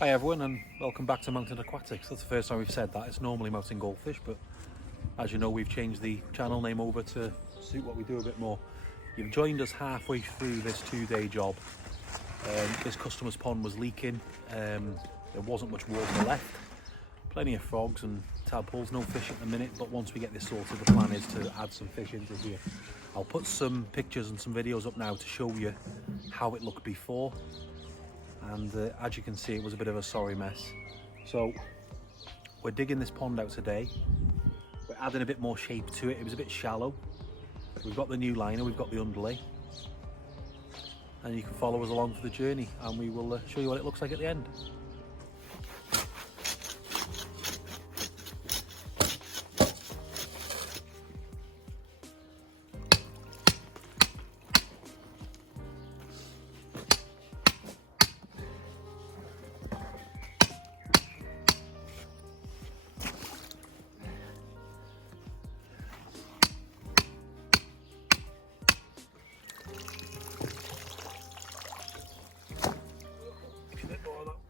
Hi everyone and welcome back to Mountain Aquatics. That's the first time we've said that. It's normally Mountain Goldfish, but as you know we've changed the channel name over to suit what we do a bit more. You've joined us halfway through this 2-day job. This customer's pond was leaking. There wasn't much water left. Plenty of frogs and tadpoles, no fish at the minute, but once we get this sorted the plan is to add some fish into here. I'll put some pictures and some videos up now to show you how it looked before. And as you can see, it was a bit of a sorry mess. So we're digging this pond out today. We're adding a bit more shape to it. It was a bit shallow. We've got the new liner, we've got the underlay, and you can follow us along for the journey and we will show you what it looks like at the end.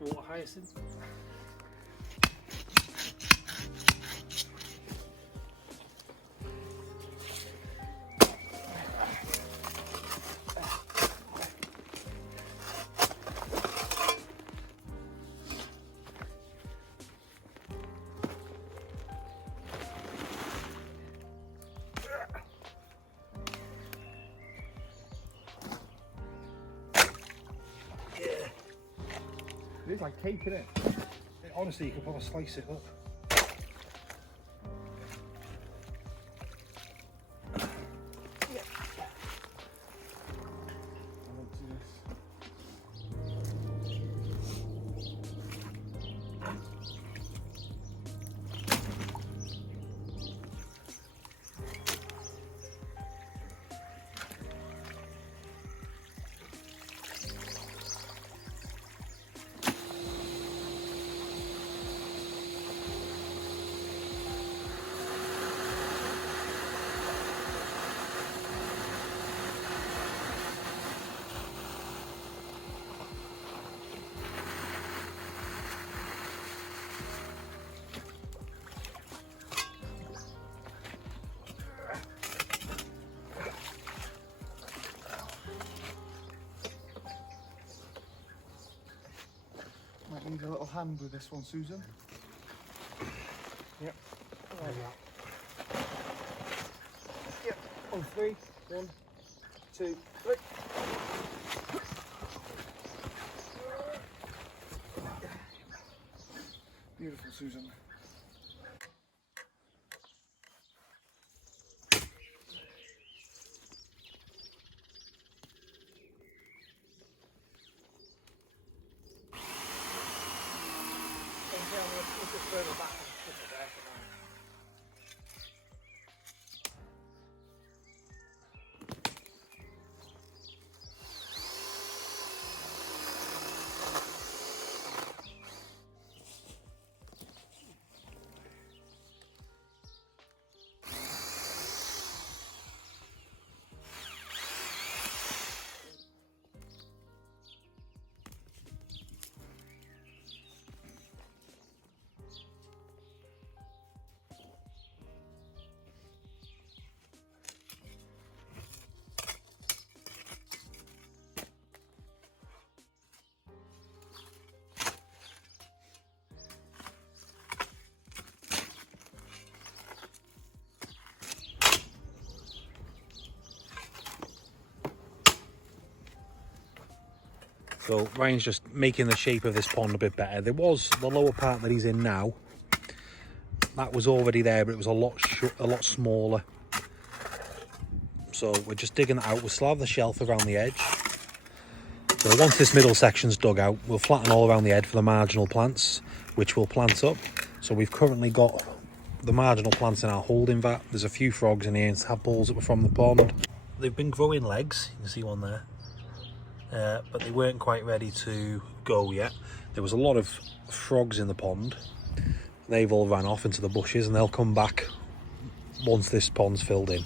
Water hyacinth. It is like cake, isn't it? Honestly, you could probably slice it, look. Might need a little hand with this one, Susan. Yep. Yep. On 3. 1, 2, 3. Beautiful, Susan. Further back there for now. So Ryan's just making the shape of this pond a bit better. There was the lower part that he's in now. That was already there, but it was a lot smaller. So we're just digging that out. We'll still have the shelf around the edge. So once this middle section's dug out, we'll flatten all around the edge for the marginal plants, which we'll plant up. So we've currently got the marginal plants in our holding vat. There's a few frogs in here and tadpoles that were from the pond. They've been growing legs. You can see one there. But they weren't quite ready to go yet. There was a lot of frogs in the pond. They've all ran off into the bushes and they'll come back once this pond's filled in.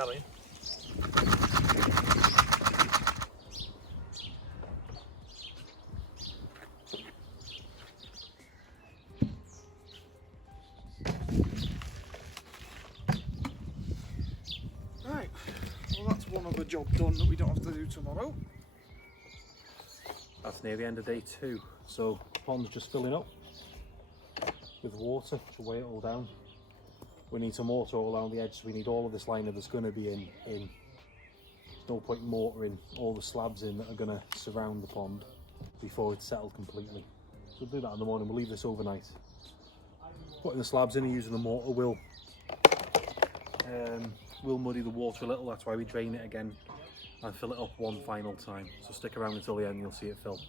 telling. Right, well that's one other job done that we don't have to do tomorrow. That's near the end of day 2, so the pond's just filling up with water to weigh it all down. We need some water all around the edge, so we need all of this liner that's going to be in. There's no point mortaring all the slabs in that are going to surround the pond before it's settled completely. So we'll do that in the morning. We'll leave this overnight. Putting the slabs in and using the mortar will muddy the water a little. That's why we drain it again and fill it up one final time. So stick around until the end, you'll see it fill.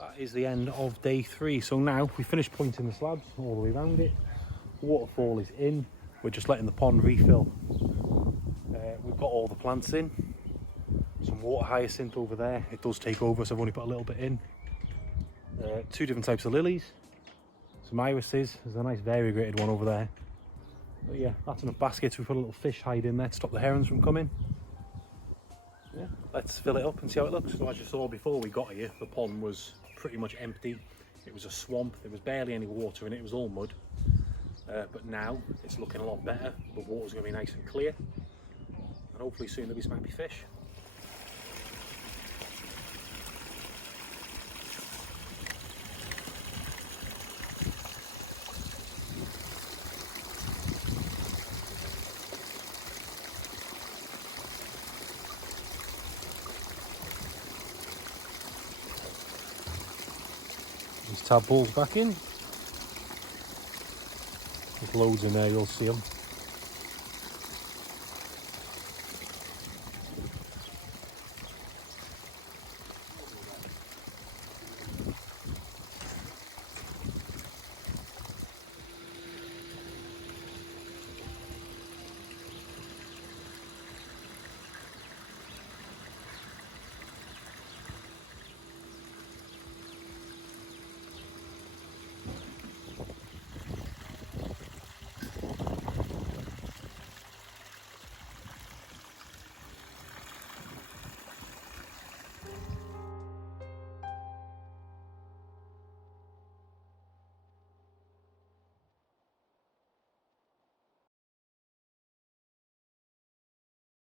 That is the end of day 3. So now we finished pointing the slabs all the way around it. Waterfall is in. We're just letting the pond refill. We've got all the plants in. Some water hyacinth over there. It does take over, so I've only put a little bit in. 2 different types of lilies. Some irises. There's a nice variegated one over there. But yeah, that's enough baskets. We put a little fish hide in there to stop the herons from coming. Yeah, let's fill it up and see how it looks. So as you saw before we got here, the pond was pretty much empty. It was a swamp. There was barely any water in it. It was all mud. But now it's looking a lot better. The water's going to be nice and clear. And hopefully soon there'll be some happy fish. These tadpoles back in. There's loads in there, you'll see them.